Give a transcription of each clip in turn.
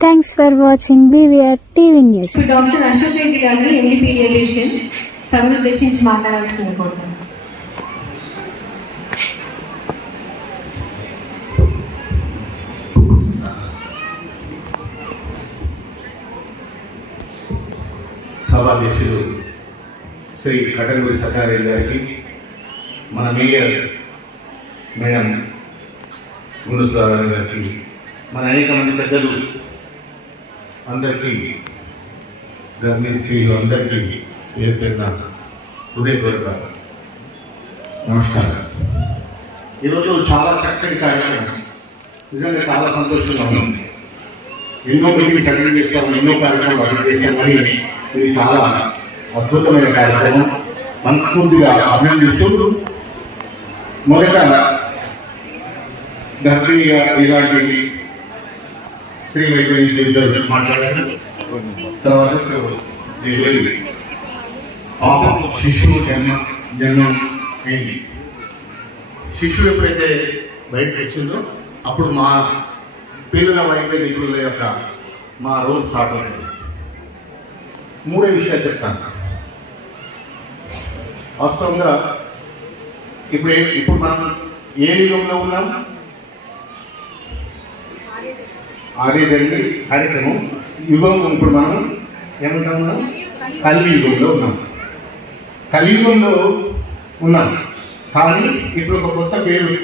thanks for watching BVR TV news ఇప్పుడు doctor Ashok Reddy గారిని ఎండి paediatrician సభను ఉద్దేశించి మాట్లాడాల్సింది కోరుతున్నాను సభాధ్యక్షులు శ్రీ కటంగూరి సత్యారెడ్డి గారికి మన మేయర్ మేడం గుండు సుధారాయణ గారికి మన అనేక మంది పెద్దలు అందరికీ గర్భిణీ స్త్రీలు అందరికీ పేరు పేరున హృదయపూర్వక నమస్కారం ఈరోజు చాలా చక్కటి కార్యక్రమం. నిజంగా చాలా సంతోషంగా ఉంది. ఎన్నో మీటింగ్స్ అటెండ్ చేస్తాము ఎన్నో కార్యక్రమాలు అటెండ్ చేస్తామని ఇది చాలా అద్భుతమైన కార్యక్రమం. మనస్ఫూర్తిగా అభినందిస్తూ మొదట గర్భిణిగా ఇలాంటి స్త్రీ వైద్యులు ఇద్దరు మాట్లాడారు తర్వాత పాప శిశువు జన్మ జన్మం అయింది. శిశువు ఎప్పుడైతే బయటకు వచ్చిందో అప్పుడు మా పిల్లల వైద్య నిపుణుల యొక్క మా రోల్ స్టార్ట్ అవుతుంది. మూడే విషయాలు చెప్తాను. వాస్తవంగా ఇప్పుడు ఇప్పుడు మనం ఏ యుగంలో ఉన్నాం? ఆర్యజంగి కార్యక్రమం యుగం ఇప్పుడు మనం ఏమంటా ఉన్నాం? కలియుగంలో ఉన్నాం. కలియుగంలో ఉన్నాం. కానీ ఇప్పుడు ఒక కొత్త పేరు.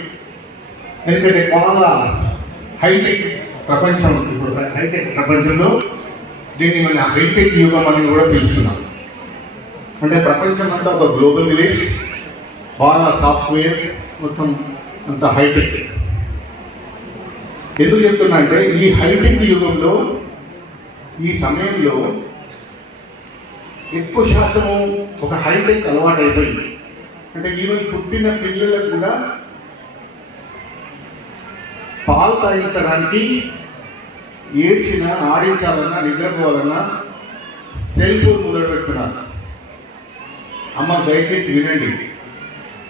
ఎందుకంటే చాలా హైటెక్ ప్రపంచం ఇప్పుడు హైటెక్ ప్రపంచంలో దీన్ని మన హైటెక్ యుగం అని కూడా పిలుస్తున్నాం. అంటే ప్రపంచం అంతా ఒక గ్లోబల్ విలేజ్ బాగా సాఫ్ట్వేర్ మొత్తం అంత హైటెక్. ఎందుకు చెప్తున్నా అంటే ఈ హైటెక్ యుగంలో ఈ సమయంలో ఎక్కువ శాతము ఒక హైటెక్ అలవాటు అయిపోయింది అంటే ఈరోజు పుట్టిన పిల్లలకు కూడా పాలు తాగించడానికి ఏడ్చిన ఆడించాలన్నా నిద్రపోవాలన్నా సెల్ ఫోన్ మొదలుపెట్టున్నారు అమ్మ దయచేసి వినండి.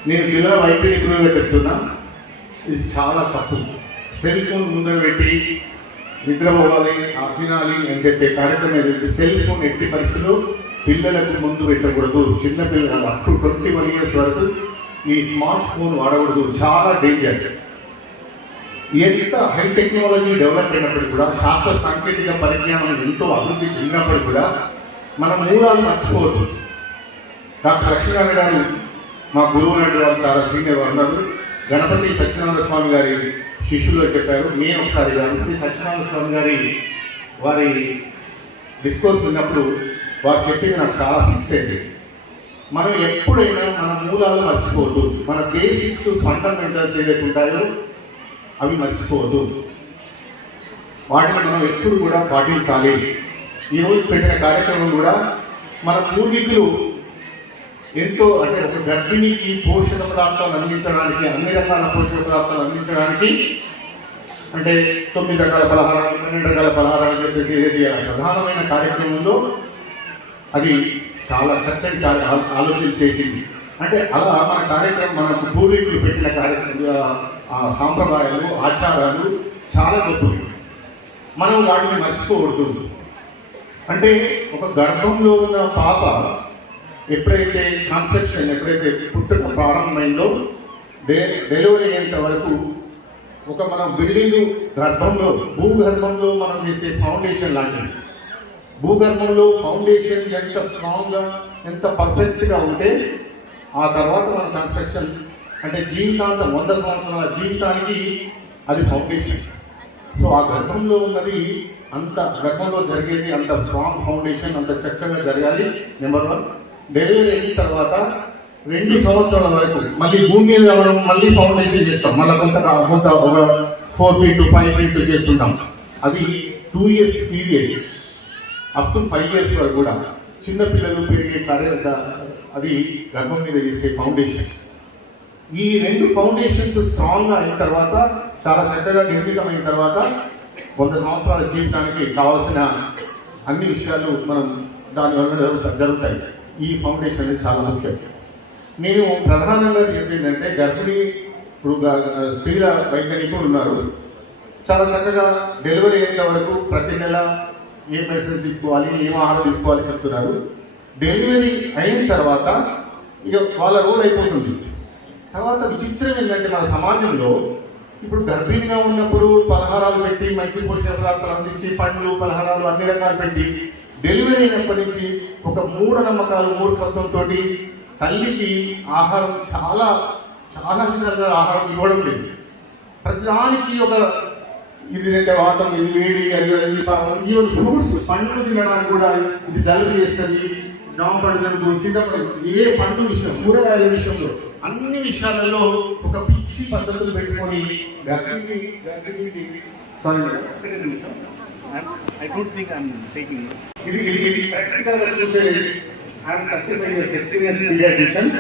నేను పిల్లల వైద్య నిపుణులుగా చెప్తున్నా ఇది చాలా తప్పు. సెల్ ఫోన్ ముందర పెట్టి నిద్రపోవాలి ఆ తినాలి అని చెప్పే కార్యక్రమం ఏదైతే సెల్ ఫోన్ ఎట్టి పరిస్థితుల్లో పిల్లలకు ముందు పెట్టకూడదు. చిన్న పిల్లలు అప్ ట్వంటీ వన్ ఇయర్స్ వరకు ఈ స్మార్ట్ ఫోన్ వాడకూడదు. చాలా డేంజర్. ఎంత హై టెక్నాలజీ డెవలప్ అయినప్పటికీ కూడా శాస్త్ర సాంకేతిక పరిజ్ఞానం ఎంతో అభివృద్ధి చెందినప్పటికీ కూడా మన మూలాలు మర్చిపోవద్దు. డాక్టర్ లక్ష్మీనారాయణ గారు మా గురువు నాయుడు వారు చాలా సీనియర్ ఉన్నారు. గణపతి సత్యనారాయణ స్వామి గారి శిష్యులు చెప్పారు నేను ఒకసారి అంటే సత్యనారాయణ స్వామి గారి వారి డిస్కోర్స్ ఉన్నప్పుడు వారు చెప్పింది నాకు చాలా ఫిక్స్ అయింది. మనం ఎప్పుడైనా మన మూలాలు మర్చిపోవద్దు. మన బేసిక్స్ ఫండమెంటల్స్ ఏదైతే ఉంటాయో అవి మర్చిపోవద్దు. వాటిని మనం ఎప్పుడు కూడా పాటించాలి. ఈరోజు పెట్టిన కార్యక్రమం కూడా మన పూర్వీకులు ఎంతో అంటే ఒక గర్భిణికి పోషణ పదార్థాలు అందించడానికి అన్ని రకాల పోషణ ప్రాప్తాలు అందించడానికి అంటే తొమ్మిది రకాల పలహారాలు పన్నెండు రకాల పలహారాలు చెప్పేసి ఏది ప్రధానమైన కార్యక్రమంలో అది చాలా చక్కటి కార్య ఆలోచన చేసింది. అంటే అలా మన కార్యక్రమం మన పూర్వీకులు పెట్టిన కార్యక్రమ ఆ సాంప్రదాయాలు ఆచారాలు చాలా గొప్పవి మనం వాటిని మర్చిపోకూడదు. అంటే ఒక గర్భంలో ఉన్న పాప ఎప్పుడైతే కాన్సెప్షన్ ఎప్పుడైతే పుట్టుక ప్రారంభమైందో డె డెలివరీ అయ్యేంత వరకు ఒక మన బిల్డింగ్ గర్భంలో భూగర్భంలో మనం వేసే ఫౌండేషన్ లాంటిది. భూగర్భంలో ఫౌండేషన్ ఎంత స్ట్రాంగ్గా ఎంత పర్ఫెక్ట్గా ఉంటే ఆ తర్వాత మన కన్స్ట్రక్షన్ అంటే జీవితాంతం వంద సంవత్సరాల జీవితానికి అది ఫౌండేషన్ సో ఆ గర్భంలో ఉన్నది అంత గర్భంలో జరిగేది అంత స్ట్రాంగ్ ఫౌండేషన్ అంత చక్కగా జరగాలి నెంబర్ వన్ డెలివరీ అయిన తర్వాత రెండు సంవత్సరాల వరకు మళ్ళీ భూమి మీద మనం మళ్ళీ ఫౌండేషన్ చేస్తాం. మళ్ళీ కొంత కొంత ఒక ఫోర్ ఫీట్ ఫైవ్ ఫీట్ చేస్తుంటాం. అది two years period up to five years వరకు కూడా చిన్న పిల్లలు పెరిగే కార్య అది గర్భం మీద చేసే ఫౌండేషన్ ఈ రెండు ఫౌండేషన్స్ స్ట్రాంగ్గా అయిన తర్వాత చాలా చక్కగా నిర్మితమైన తర్వాత వంద సంవత్సరాల జీవితానికి కావాల్సిన అన్ని విషయాలు మనం దాని వల్ల జరుగుతాయి. ఈ ఫౌండేషన్ అనేది చాలా ముఖ్యం. నేను ప్రధానంగా చెప్పిందంటే గర్భిణీ ఇప్పుడు స్త్రీల వైద్య నిపుణులు ఉన్నారు. చాలా చక్కగా డెలివరీ అయ్యే వరకు ప్రతి నెల ఏ మెడిసిన్స్ తీసుకోవాలి ఏం ఆహారం తీసుకోవాలి చెప్తున్నారు. డెలివరీ అయిన తర్వాత ఇక వాళ్ళ రోల్ అయిపోతుంది. తర్వాత విచిత్రం ఏంటంటే మన సమాజంలో ఇప్పుడు గర్భిణీగా ఉన్నప్పుడు పలహారాలు పెట్టి మంచి పోషక పదార్థాలు అందించి పండ్లు పలహారాలు అన్ని రకాలు పెట్టి డెలివరీ అయినప్పటి నుంచి ఒక మూఢ నమ్మకాలు మూర్ఖత్వంతో తల్లికి ఆహారం చాలా చాలా విధాలుగా ఆహారం ఇవ్వడం లేదు. ప్రతిదానికి ఒక ఇది అంటే వాతం ఇది వేడి అది అది ఈవెన్ ఫ్రూట్స్ పండ్లు తినడానికి కూడా ఇది జలుబు చేస్తుంది జామ పండుగ సీతాఫలం ఏ పండు విషయం కూరగాయల విషయంలో అన్ని విషయాలలో ఒక పిచ్చి పద్ధతులు పెట్టుకొని గర్భిణి గర్భిణి sorry I don't think I'm taking ఇది ఇది ఇది ప్రాక్టికల్గా చూసే I'm thirty five years experience paediatrician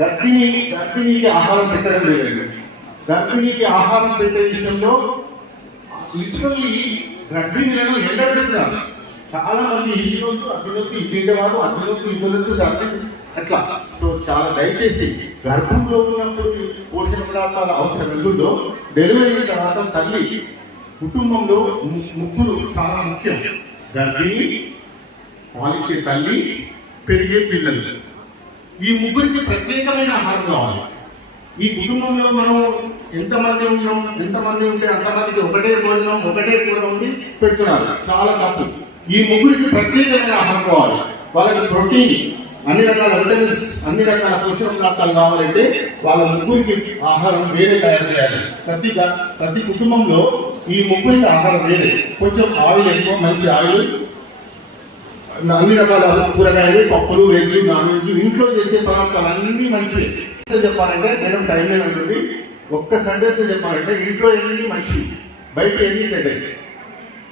గర్భిణి గర్భిణికి ఆహారం పెట్టడం లేదండి. గర్భిణికి ఆహారం పెట్టే విషయంలో లిటరల్లీ గర్భిణీలను ఎండబెడుతున్నారు. చాలా మంది ఇంటిలోకి అతిలోకి ఇంటి వారు అతిలోకి ఇంటిలోకి శాస్త్రం అట్లా. సో చాలా దయచేసి గర్భంలో ఉన్నప్పుడు పోషణ పదార్థాల అవసరం ఎందుందో డెలివరీ అయిన తర్వాత తల్లి కుటుంబంలో ముగ్గురు చాలా ముఖ్యం. గర్భిణి పాలిచ్చే తల్లి పెరిగే పిల్లలు. ఈ ముగ్గురికి ప్రత్యేకమైన ఆహారం కావాలి. ఈ కుటుంబంలో మనం ఎంతమంది ఉన్నాం ఎంతమంది ఉంటే అంతమందికి ఒకటే భోజనం ఒకటే కూర ఉండి పెడుతున్నారు. చాలా తప్పు. ఈ ముగ్గురికి ప్రత్యేకమైన ఆహారం కావాలి. వాళ్ళకి ప్రోటీన్ అన్ని రకాల విటమిన్స్ అన్ని రకాల పోషక పదార్థాలు కావాలంటే వాళ్ళ ముగ్గురికి ఆహారం వేరే తయారు చేయాలి. ప్రతి ప్రతి కుటుంబంలో ఈ ముగ్గురికి ఆహారం వేరే కొంచెం ఆయిల్ ఎక్కువ మంచి ఆయిల్ అన్ని రకాల కూరగాయలు పప్పులు వెజ్ నాన్ వెజ్ ఇంట్లో చేసే పదార్థాలు అన్ని మంచివి చెప్పాలంటే నేను టైం లేదు ఉంటుంది ఒక్క సండేస్ చెప్పాలంటే ఇంట్లో ఎన్ని మంచివి బయట ఏది సెట్ అయితే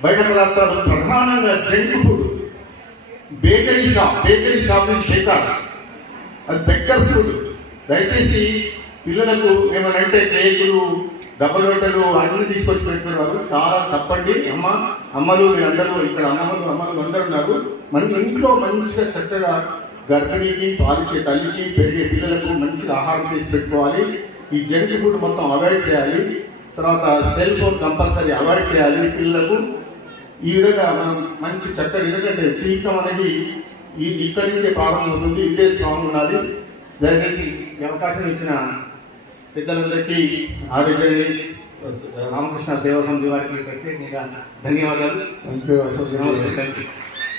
బయట పదార్థాలు ప్రధానంగా junk food bakery shop bakery shop నుంచి బేకార్ అది బెక్కర్స్ ఫుడ్ దయచేసి పిల్లలకు ఏమైనా అంటే కేకులు డబ్బులు రొట్టెలు అన్ని తీసుకొచ్చి పెట్టుకున్నారు చాలా తప్పండి. అమ్మ అమ్మలు అందరూ ఇక్కడ అన్నమ్మలు అమ్మలు అందరూ ఉన్నారు. మన ఇంట్లో మంచిగా చక్కగా గర్భిణీకి పాలిచ్చే తల్లికి పెరిగే పిల్లలకు మంచిగా ఆహారం చేసి పెట్టుకోవాలి. ఈ జంక్ ఫుడ్ మొత్తం అవాయిడ్ చేయాలి. తర్వాత సెల్ ఫోన్ కంపల్సరీ అవాయిడ్ చేయాలి పిల్లలకు. ఈ విధంగా మనం మంచి చక్కగా ఎందుకంటే జీవితం అనేది ఈ ఇక్కడి నుంచే ప్రారంభమవుతుంది ఇదే స్ట్రాంగ్ ఉండాలి. దయచేసి అవకాశం ఇచ్చిన పెద్దలందరికీ ఆరోగ్య రామకృష్ణ సేవా సమితి వారికి ప్రత్యేకంగా ధన్యవాదాలు. Thank you